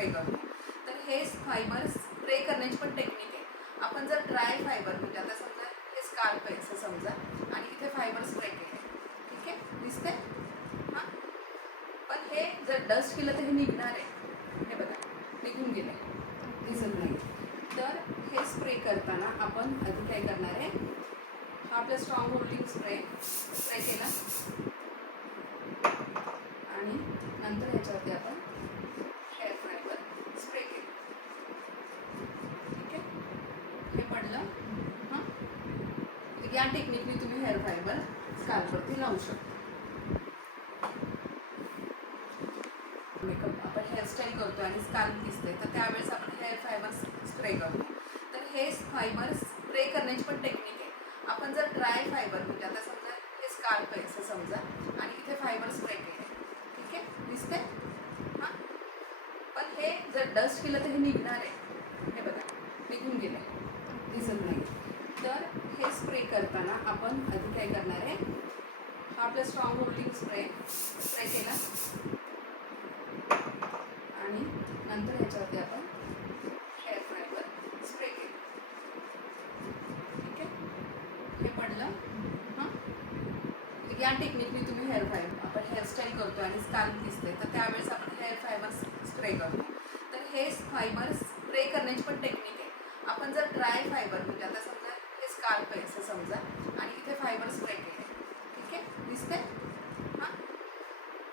Spray करतो. तर हे फायबर स्प्रे करण्याची पण टेक्निक आहे. आपण जर ड्राय फायबर म्हणजे आता समजा हे स्काल्प आहे असं समजा आणि इथे फायबर स्प्रे केले, ठीक आहे, दिसते हां. पण हे जर डस्ट केलं तर हे निघणार आहे. हे बघा निघून गेलं, दिसत नाही. तर हे स्प्रे करताना आपण आधी काय करणार आहे, हा आपला स्ट्रॉंग होल्डिंग स्प्रे केला आणि नंतर ह्याच्यावरती आपण हेअर फायबर स्प्रे केलं, ठीक आहे. हे पडलं हां. या टेक्निकने तुम्ही हेअर फायबर स्काल्पवरती लावू शकता. मेकअप आपण हेअरस्टाईल करतो आणि स्काल्प दिसते तर त्यावेळेस आपण हेअर फायबर स्प्रे करतो. तर हे फायबर स्प्रे करण्याची पण टेक्निक आहे. आपण जर ड्राय फायबर म्हणजे आता समजा हे स्काल्प आहे असं समजा आणि इथे फायबर स्प्रे केले, ठीक आहे, दिसते हां. पण हे जर डस्ट केलं तर हे निघणार आहे. हे बघा निघून गेलं, दिसत नाही. तर हे स्प्रे करताना आपण आधी काय करणार आहे, हा आपला स्ट्रॉंग होल्डिंग स्प्रे केला आणि नंतर ह्याच्यावरती आपण हेअर फायबर स्प्रे केलं, ठीक आहे. हे पडलं हां. या टेक्निकने तुम्ही हेअर फायबर आपण हेअरस्टाईल करतो आणि स्काल्प दिसते तर त्यावेळेस आपण हेअर फायबर स्प्रे करतो. तर हे फायबर स्प्रे करण्याची पण टेक्निक आहे. आपण जर ड्राय फायबर म्हणजे आता समजा हे स्काल्प आहे असं समजा आणि इथे फायबर स्प्रे केले, ठीक आहे, दिसते हां.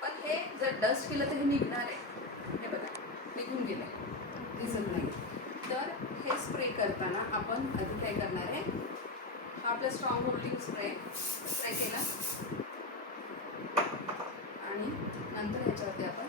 पण हे जर डस्ट केलं तर हे निघणार आहे. हे बघा निघून गेलं, दिसत नाही. तर हे स्प्रे करताना आपण आधी काय करणार आहे, हा आपला स्ट्रॉंग होल्डिंग स्प्रे केला आणि नंतर ह्याच्यावरती आपण